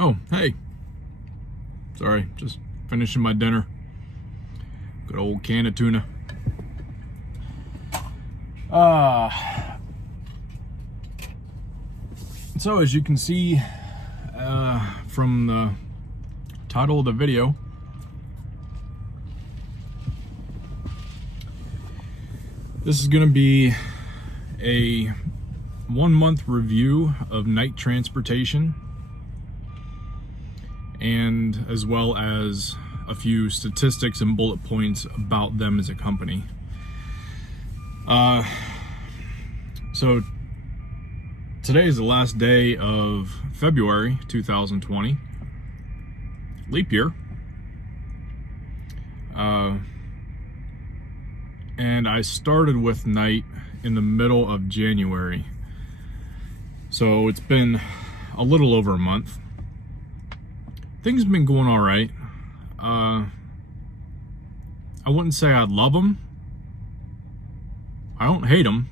Oh, hey. Sorry, just finishing my dinner. Good old can of tuna. So as you can see from the title of the video, this is going to be a 1-month review of night transportation, and as well as a few statistics and bullet points about them as a company. So today is the last day of February 2020, leap year. And I started with night in the middle of January. So it's been a little over a month. Things have been going all right. I wouldn't say I love them. I don't hate them.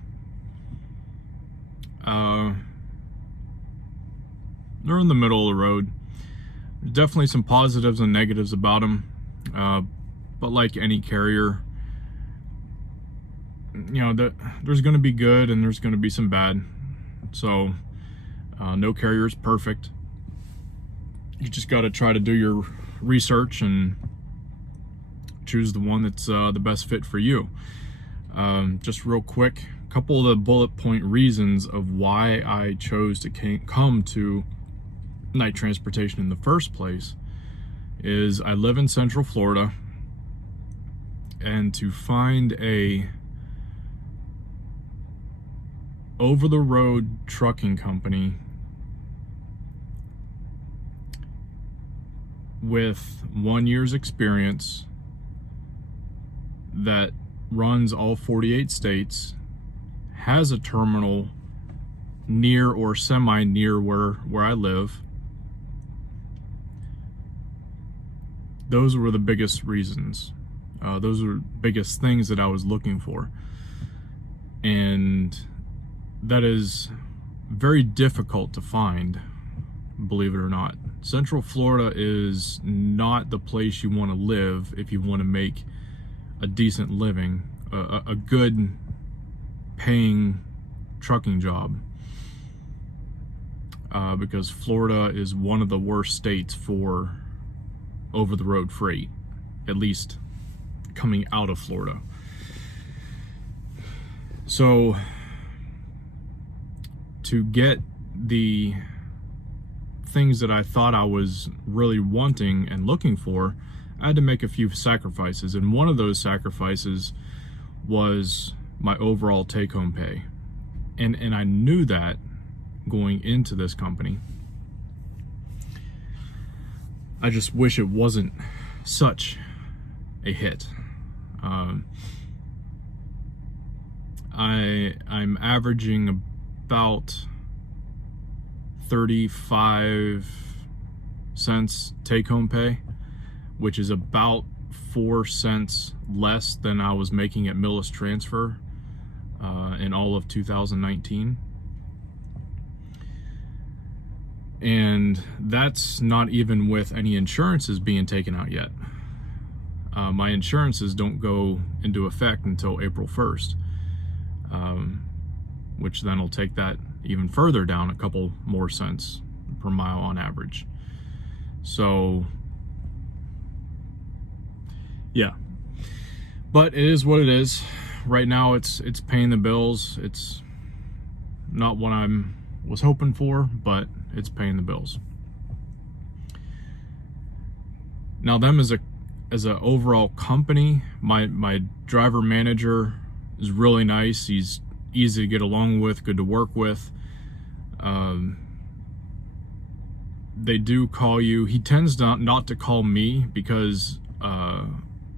They're in the middle of the road. There's definitely some positives and negatives about them. But like any carrier, you know, there's going to be good and there's going to be some bad. So no carrier is perfect. You just got to try to do your research and choose the one that's the best fit for you. Just real quick, a couple of the bullet point reasons of why I chose to come to night transportation in the first place is I live in Central Florida, and to find a over-the-road trucking company with 1 year's experience that runs all 48 states, has a terminal near or semi-near where I live, those were the biggest reasons. Those were the biggest things that I was looking for. And that is very difficult to find, believe it or not. Central Florida is not the place you want to live if you want to make a decent living, a good paying trucking job, because Florida is one of the worst states for over-the-road freight, at least coming out of Florida. So to get the things that I thought I was really wanting and looking for, I had to make a few sacrifices, and one of those sacrifices was my overall take-home pay. And I knew that going into this company. I just wish it wasn't such a hit. I'm averaging about 35 cents take-home pay, which is about 4 cents less than I was making at Millis Transfer in all of 2019. And that's not even with any insurances being taken out yet. My insurances don't go into effect until April 1st, which then will take that even further down, a couple more cents per mile on average. So yeah, but it is what it is. Right now it's paying the bills. It's not what I was hoping for, but it's paying the bills. Now them as a overall company, my driver manager is really nice. He's easy to get along with, good to work with. They do call you. He tends not to call me because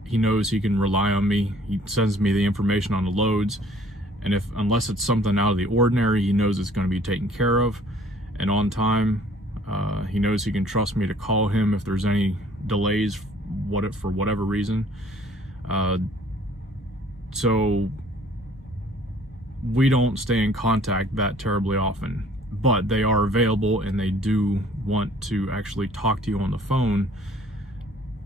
he knows he can rely on me. He sends me the information on the loads, and unless it's something out of the ordinary, he knows it's going to be taken care of and on time. He knows he can trust me to call him if there's any delays, for whatever reason. So we don't stay in contact that terribly often. but they are available, and they do want to actually talk to you on the phone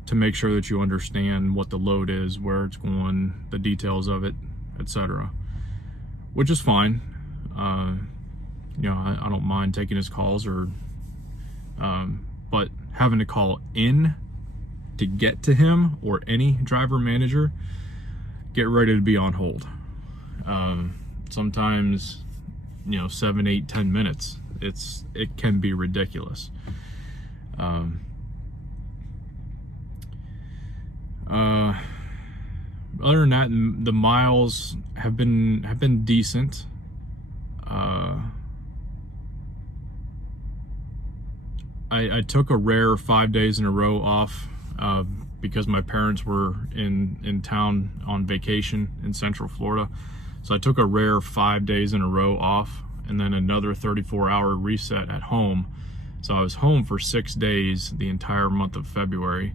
to make sure that you understand what the load is, where it's going, the details of it, etc. Which is fine. You know, I don't mind taking his calls, or but having to call in to get to him or any driver manager, get ready to be on hold. Sometimes, you know, 7, 8, 10 minutes. It can be ridiculous. Other than that, the miles have been decent. I took a rare 5 days in a row off because my parents were in town on vacation in Central Florida. So I took a rare 5 days in a row off, and then another 34-hour reset at home. So I was home for 6 days the entire month of February,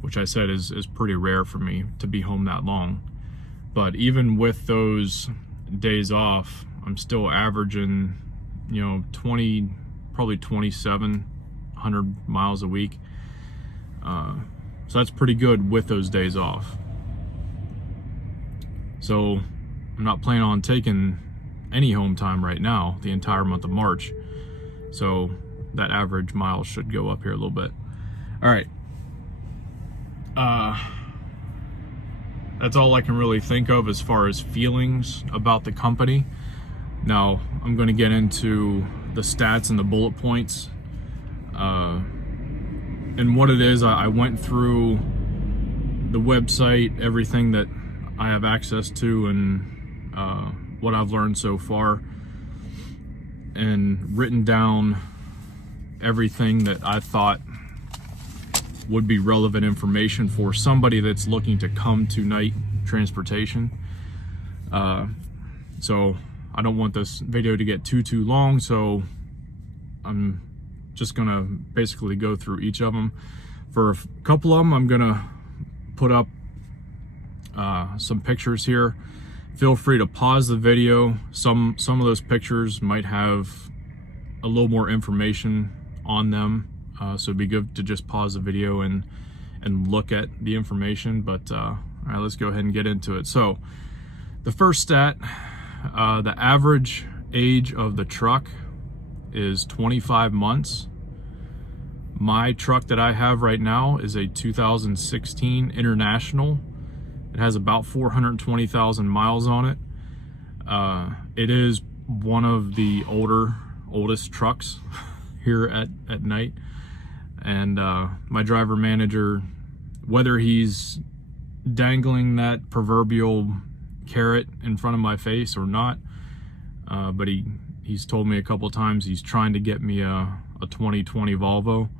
which I said is pretty rare for me to be home that long. But even with those days off, I'm still averaging, you know, probably 2,700 miles a week. So that's pretty good with those days off. So I'm not planning on taking any home time right now the entire month of March. So that average miles should go up here a little bit. All right. That's all I can really think of as far as feelings about the company. Now I'm going to get into the stats and the bullet points. And what it is, I went through the website, everything that I have access to, and what I've learned so far, and written down everything that I thought would be relevant information for somebody that's looking to come to night transportation. So I don't want this video to get too long, so I'm just gonna basically go through each of them. For a couple of them, I'm gonna put up some pictures here. Feel free to pause the video. Some of those pictures might have a little more information on them, so it'd be good to just pause the video and look at the information. But all right, let's go ahead and get into it. So the first stat, the average age of the truck is 25 months. My truck that I have right now is a 2016 International. It has about 420,000 miles on it. It is one of the oldest trucks here at night. And my driver manager, whether he's dangling that proverbial carrot in front of my face or not, but he's told me a couple times he's trying to get me a 2020 Volvo.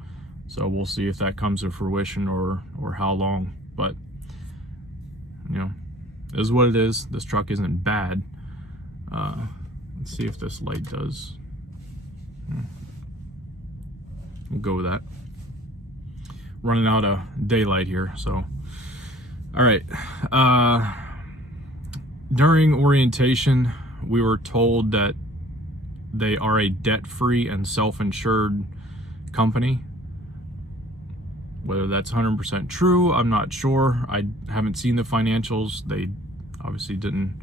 So we'll see if that comes to fruition or how long. But you know, it is what it is. This truck isn't bad. Let's see if this light does. We'll go with that. Running out of daylight here, so. All right. During orientation, we were told that they are a debt-free and self-insured company. Whether that's 100% true, I'm not sure. I haven't seen the financials. They obviously didn't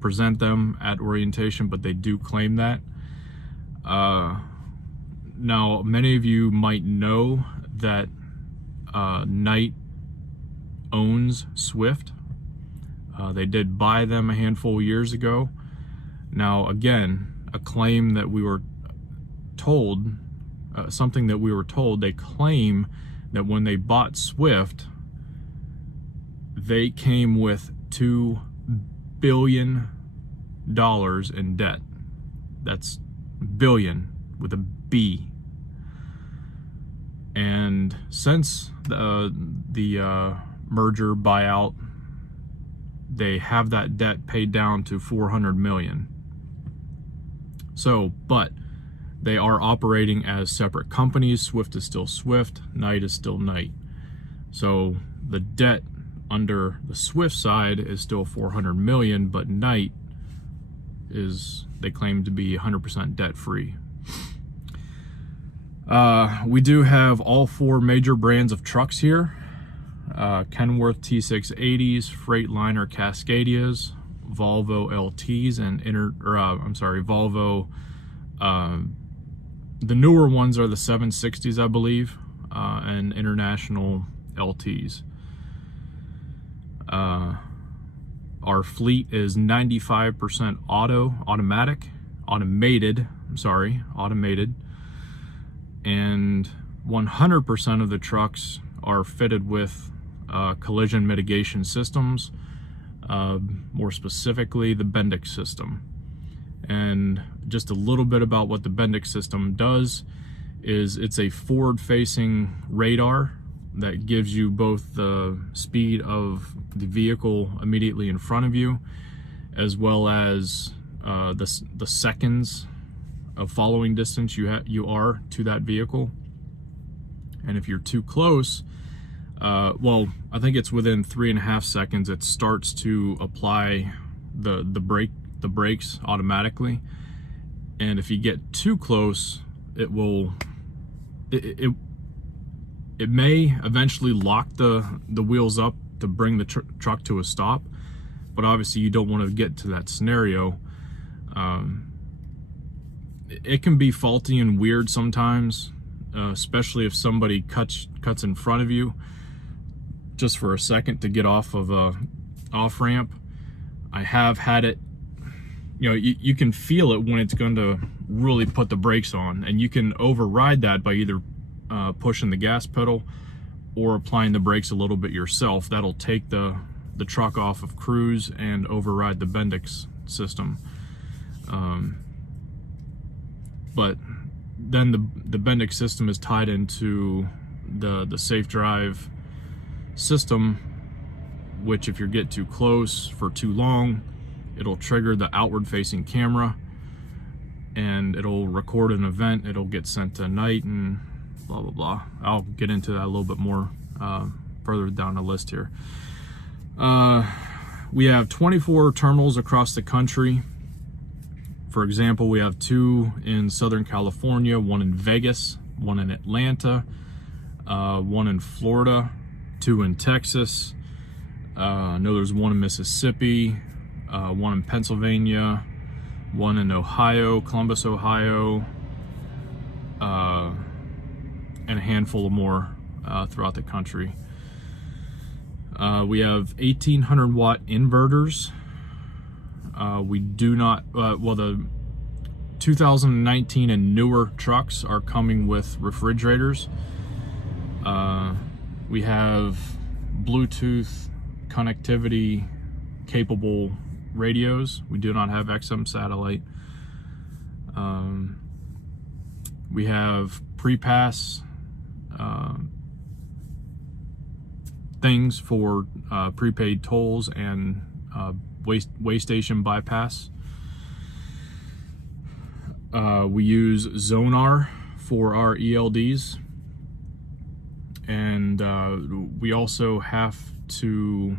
present them at orientation, but they do claim that. Now, many of you might know that Knight owns Swift. They did buy them a handful of years ago. Now, again, a claim that we were told, something that we were told, they claim that when they bought Swift, they came with $2 billion in debt. That's billion with a B. And since the merger buyout, they have that debt paid down to $400 million. So, but they are operating as separate companies. Swift is still Swift, Knight is still Knight. So the debt under the Swift side is still $400 million, but Knight is, they claim to be 100% debt free. We do have all 4 major brands of trucks here. Kenworth T680s, Freightliner Cascadias, Volvo LTs, and Volvo. The newer ones are the 760s, I believe, and International LTs. Our fleet is 95% automated, and 100% of the trucks are fitted with collision mitigation systems, more specifically the Bendix system. And just a little bit about what the Bendix system does is it's a forward-facing radar that gives you both the speed of the vehicle immediately in front of you, as well as the seconds of following distance you are to that vehicle. And if you're too close, well, I think it's within 3.5 seconds it starts to apply the brakes automatically. And if you get too close, it may eventually lock the wheels up to bring the truck to a stop, but obviously you don't want to get to that scenario. It can be faulty and weird sometimes, especially if somebody cuts in front of you just for a second to get off of a off-ramp. I have had it, you can feel it when it's going to really put the brakes on, and you can override that by either pushing the gas pedal or applying the brakes a little bit yourself. That'll take the truck off of cruise and override the Bendix system. But then the Bendix system is tied into the Safe Drive system, which if you get too close for too long, it'll trigger the outward facing camera and it'll record an event. It'll get sent to night and blah blah blah. I'll get into that a little bit more further down the list here. We have 24 terminals across the country. For example, we have 2 in Southern California, 1 in Vegas, 1 in Atlanta, 1 in Florida, 2 in Texas. I know there's 1 in Mississippi, 1 in Pennsylvania, 1 in Ohio, Columbus, Ohio, and a handful of more throughout the country. We have 1800 watt inverters. We do not, the 2019 and newer trucks are coming with refrigerators. We have Bluetooth connectivity capable radios. We do not have XM satellite. We have pre-pass things for prepaid tolls and way station bypass. We use Zonar for our ELDs, and we also have to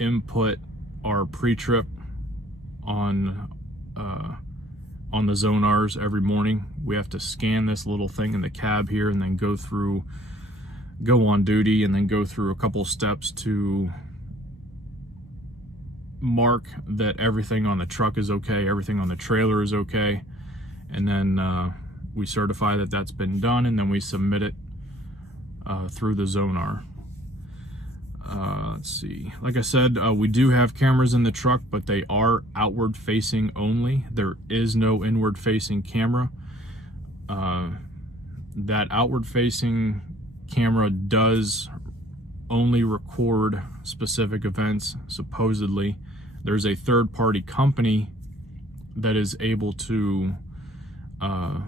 input our pre-trip on the Zonars every morning. We have to scan this little thing in the cab here and then go on duty and then go through a couple steps to mark that everything on the truck is okay, everything on the trailer is okay, and then we certify that that's been done, and then we submit it through the Zonar. Let's see, like I said, we do have cameras in the truck, but they are outward facing only. There is no inward facing camera. That outward facing camera does only record specific events, supposedly. There's a third-party company that is able to, I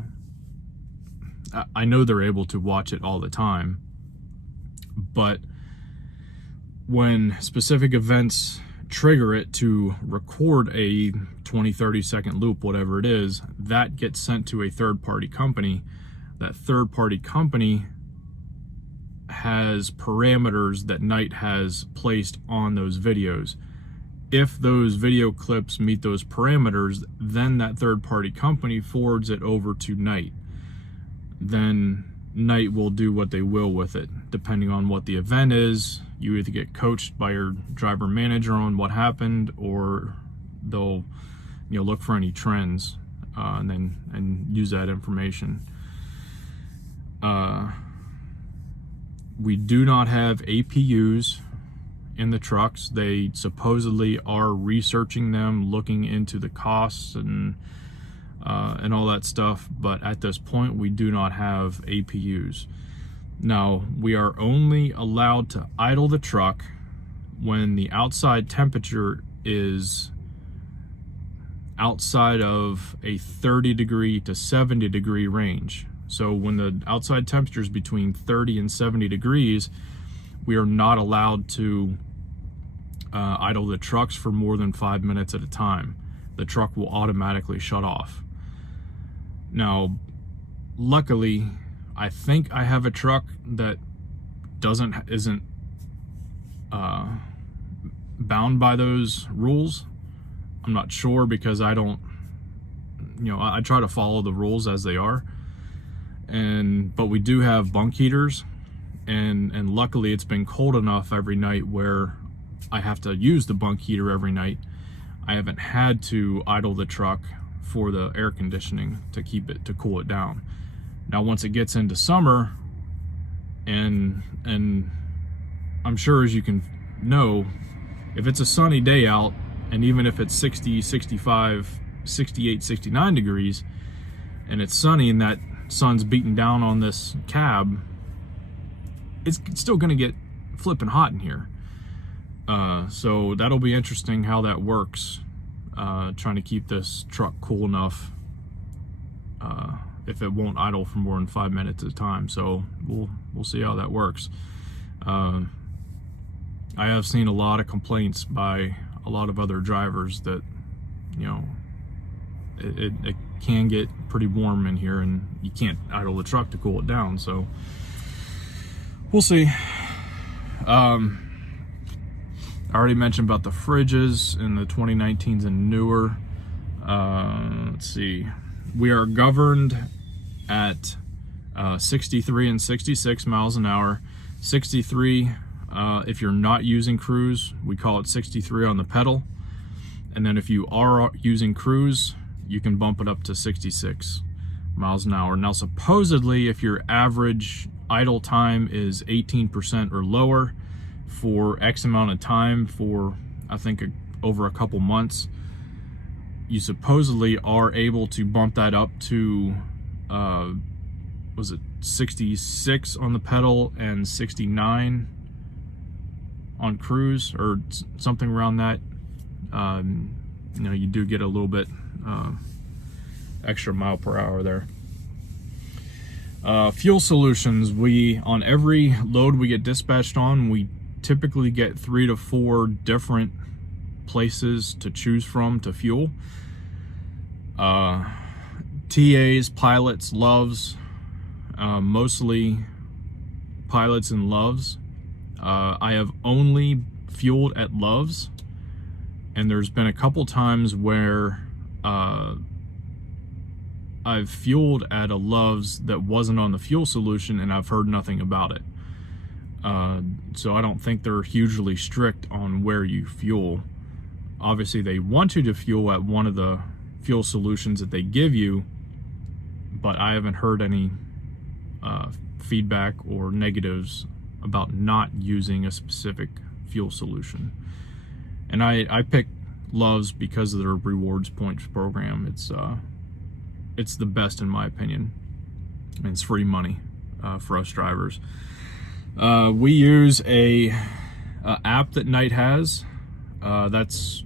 know they're able to watch it all the time, but when specific events trigger it to record a 20-30 second loop, whatever it is, that gets sent to a third-party company. That third-party company has parameters that Knight has placed on those videos, if those video clips meet those parameters, then that third-party company forwards it over to Night. Then Night will do what they will with it, depending on what the event is. You either get coached by your driver manager on what happened, or they'll look for any trends and use that information. We do not have APUs in the trucks. They supposedly are researching them, looking into the costs and all that stuff, but at this point we do not have APUs. Now, we are only allowed to idle the truck when the outside temperature is outside of a 30 degree to 70 degree range. So when the outside temperature is between 30 and 70 degrees, we are not allowed to idle the trucks for more than 5 minutes at a time. The truck will automatically shut off. Now, luckily, I think I have a truck that isn't bound by those rules. I'm not sure, because I don't, I try to follow the rules as they are. But we do have bunk heaters, and luckily it's been cold enough every night where I have to use the bunk heater every night. I haven't had to idle the truck for the air conditioning to cool it down. Now, once it gets into summer, and I'm sure, as you can know, if it's a sunny day out, and even if it's 60, 65, 68, 69 degrees, and it's sunny and that sun's beating down on this cab, it's still gonna get flipping hot in here. So that'll be interesting how that works, trying to keep this truck cool enough if it won't idle for more than 5 minutes at a time. So we'll see how that works. I have seen a lot of complaints by a lot of other drivers that it can get pretty warm in here and you can't idle the truck to cool it down. So we'll see. I already mentioned about the fridges in the 2019s and newer. Let's see. We are governed at 63 and 66 miles an hour. 63, if you're not using cruise, we call it 63 on the pedal. And then if you are using cruise, you can bump it up to 66 miles an hour. Now, supposedly, if your average idle time is 18% or lower for X amount of time, for I think over a couple months, you supposedly are able to bump that up to was it 66 on the pedal and 69 on cruise, or something around that. You do get a little bit extra mile per hour there. Fuel solutions, on every load we get dispatched on, we typically get 3 to 4 different places to choose from to fuel. TAs, pilots, loves, mostly pilots and loves. I have only fueled at loves, and there's been a couple times where I've fueled at a loves that wasn't on the fuel solution and I've heard nothing about it. So I don't think they're hugely strict on where you fuel. Obviously they want you to fuel at one of the fuel solutions that they give you, but I haven't heard any feedback or negatives about not using a specific fuel solution. And I pick loves because of their rewards points program. It's the best in my opinion, and it's free money for us drivers. We use a app that Knight has. That's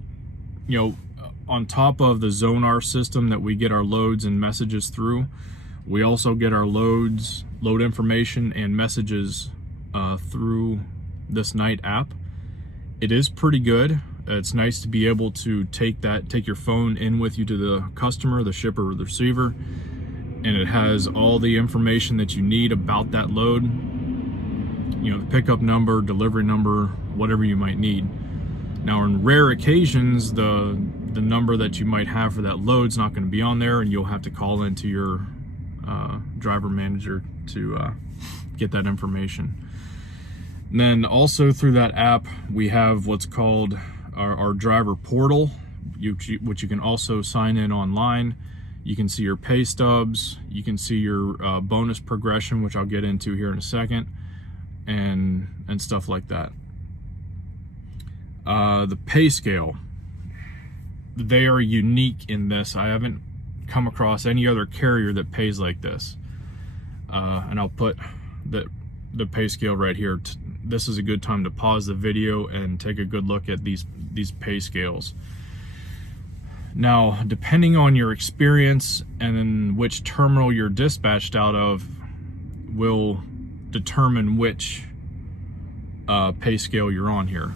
on top of the Zonar system that we get our loads and messages through. We also get our load information and messages through this Knight app. It is pretty good. It's nice to be able to take your phone in with you to the customer, the shipper or the receiver, and it has all the information that you need about that load. The pickup number, delivery number, whatever you might need. Now, on rare occasions, the number that you might have for that load's not going to be on there, and you'll have to call into your driver manager to get that information. And then also through that app, we have what's called our driver portal, which you can also sign in online. You can see your pay stubs, you can see your bonus progression, which I'll get into here in a second, and stuff like that. The pay scale, they are unique in this. I haven't come across any other carrier that pays like this. And I'll put the pay scale right here. This is a good time to pause the video and take a good look at these pay scales. Now, depending on your experience and then which terminal you're dispatched out of will determine which pay scale you're on here.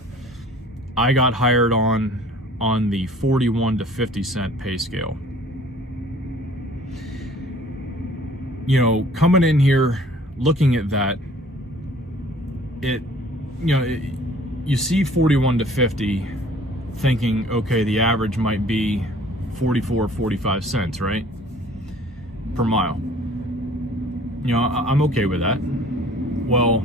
I got hired on the 41 to 50 cent pay scale. You know, coming in here, looking at that, you see 41 to 50, thinking, okay, the average might be 44, 45 cents, right? Per mile. You know, I'm okay with that. Well,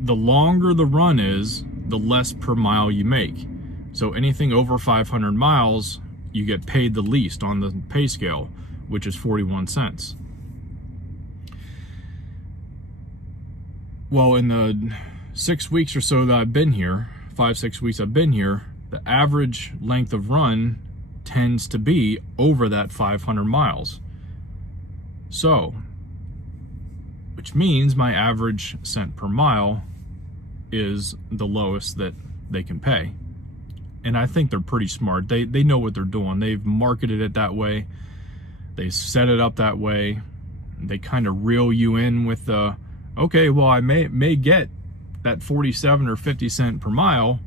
the longer the run is, the less per mile you make. So anything over 500 miles, you get paid the least on the pay scale, which is 41 cents. Well, in the 6 weeks or so that I've been here, 5-6 weeks I've been here, the average length of run tends to be over that 500 miles. So, which means my average cent per mile is the lowest that they can pay. And I think they're pretty smart. They know what they're doing. They've marketed it that way. They set it up that way. They kind of reel you in with the, okay, well, I may get that 47 or 50 cent per mile,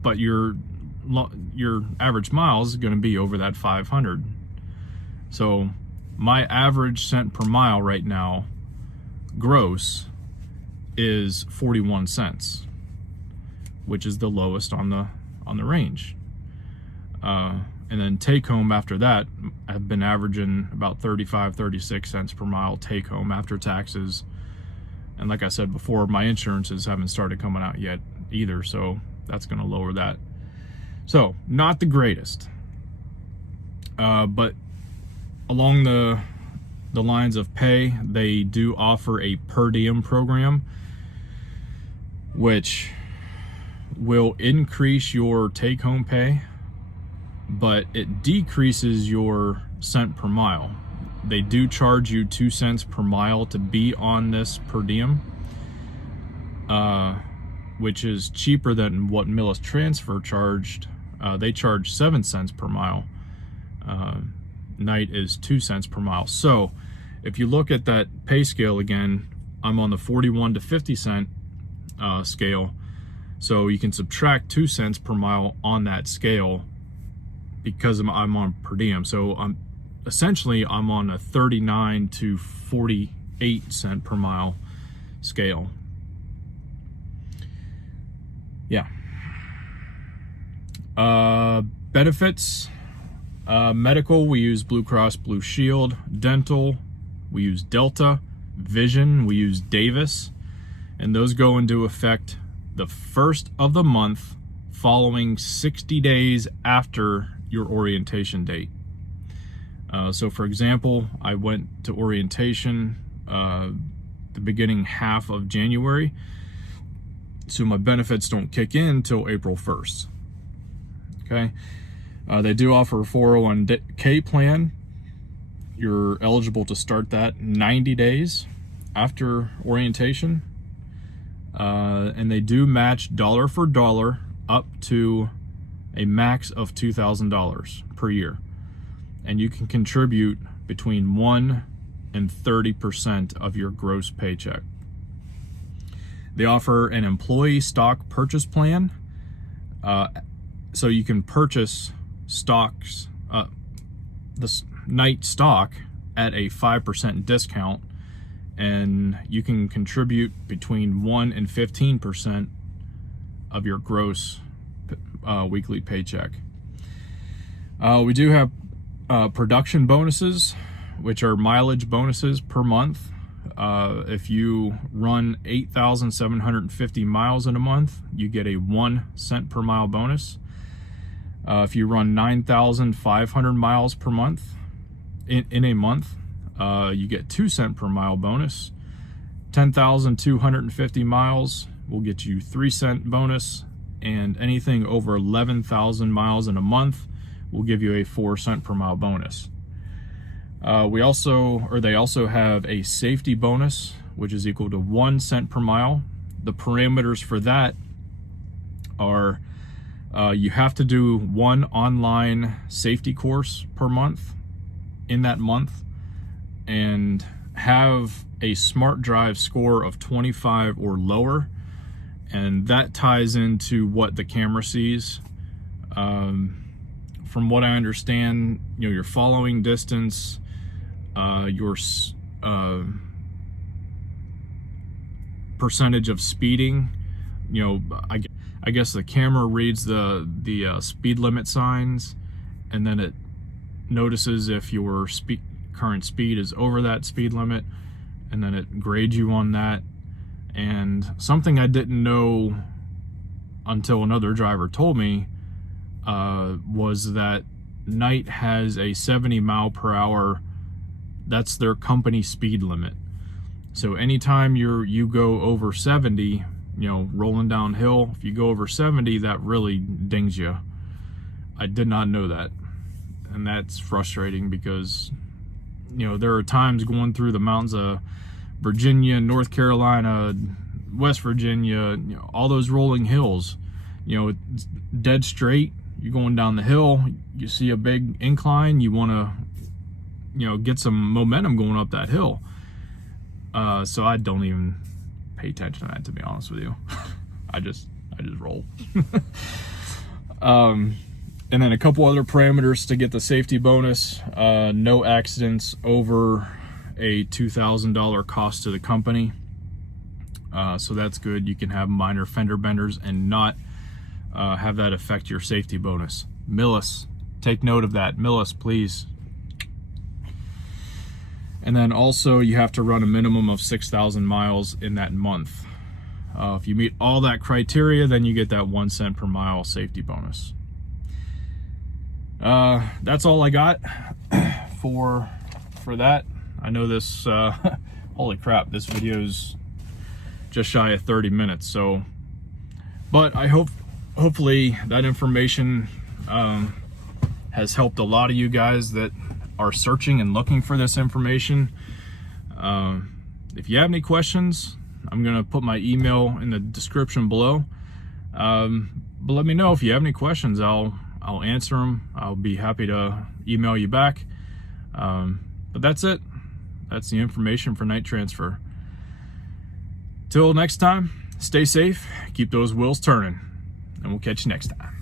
but your average miles is going to be over that 500. So my average cent per mile right now, gross, is 41 cents, which is the lowest on the range. And then take home after that, I've been averaging about 35, 36 cents per mile take home after taxes. And like I said before, my insurances haven't started coming out yet either, so that's going to lower that. So not the greatest, but along the lines of pay, they do offer a per diem program, which will increase your take-home pay, but it decreases your cent per mile. They do charge you 2 cents per mile to be on this per diem, which is cheaper than what Millis Transfer charged. They charge 7 cents per mile. Night is 2 cents per mile. So if you look at that pay scale again, I'm on the 41 to 50 cent scale. So you can subtract 2 cents per mile on that scale because I'm on per diem. So I'm on a 39 to 48 cent per mile scale. Yeah. Benefits, medical, we use Blue Cross Blue Shield. Dental, we use Delta. Vision, we use Davis. And those go into effect the first of the month following 60 days after your orientation date. So for example, I went to orientation the beginning half of January, so my benefits don't kick in till April 1st. Okay, they do offer a 401k plan. You're eligible to start that 90 days after orientation, and they do match dollar for dollar up to a max of $2,000 per year, and you can contribute between 1 and 30% of your gross paycheck. They offer an employee stock purchase plan, so you can purchase stocks, this night stock, at a 5% discount, and you can contribute between 1 and 15% of your gross weekly paycheck. We do have production bonuses, which are mileage bonuses per month. If you run 8,750 miles in a month, you get a 1 cent per mile bonus. If you run 9,500 miles per month in a month, you get 2 cent per mile bonus. 10,250 miles will get you 3 cent bonus, and anything over 11,000 miles in a month will give you a 4 cent per mile bonus. They also have a safety bonus, which is equal to 1 cent per mile. The parameters for that are you have to do 1 online safety course per month in that month, and have a smart drive score of 25 or lower, and that ties into what the camera sees. From what I understand, your following distance, your percentage of speeding, I guess the camera reads the speed limit signs, and then it notices if your current speed is over that speed limit, and then it grades you on that. And something I didn't know until another driver told me was that Night has a 70 mile per hour. That's their company speed limit. So anytime you go over 70, rolling downhill, if you go over 70, that really dings you. I did not know that, and that's frustrating because there are times going through the mountains of Virginia, North Carolina, West Virginia, all those rolling hills, it's dead straight. You're going down the hill, you see a big incline, you want to get some momentum going up that hill. So I don't even pay attention to that, to be honest with you. I just roll. And then a couple other parameters to get the safety bonus. No accidents over a $2,000 cost to the company. So that's good. You can have minor fender benders and not have that affect your safety bonus. Millis, take note of that. Millis, please. And then also you have to run a minimum of 6,000 miles in that month. If you meet all that criteria, then you get that 1 cent per mile safety bonus. That's all I got for that. I know this, holy crap, this video's just shy of 30 minutes. So, but I hopefully that information has helped a lot of you guys that are searching and looking for this information. If you have any questions, I'm gonna put my email in the description below. But let me know if you have any questions. I'll answer them. I'll be happy to email you back. But that's it. That's the information for Night Transfer. Till next time, stay safe, keep those wheels turning, and we'll catch you next time.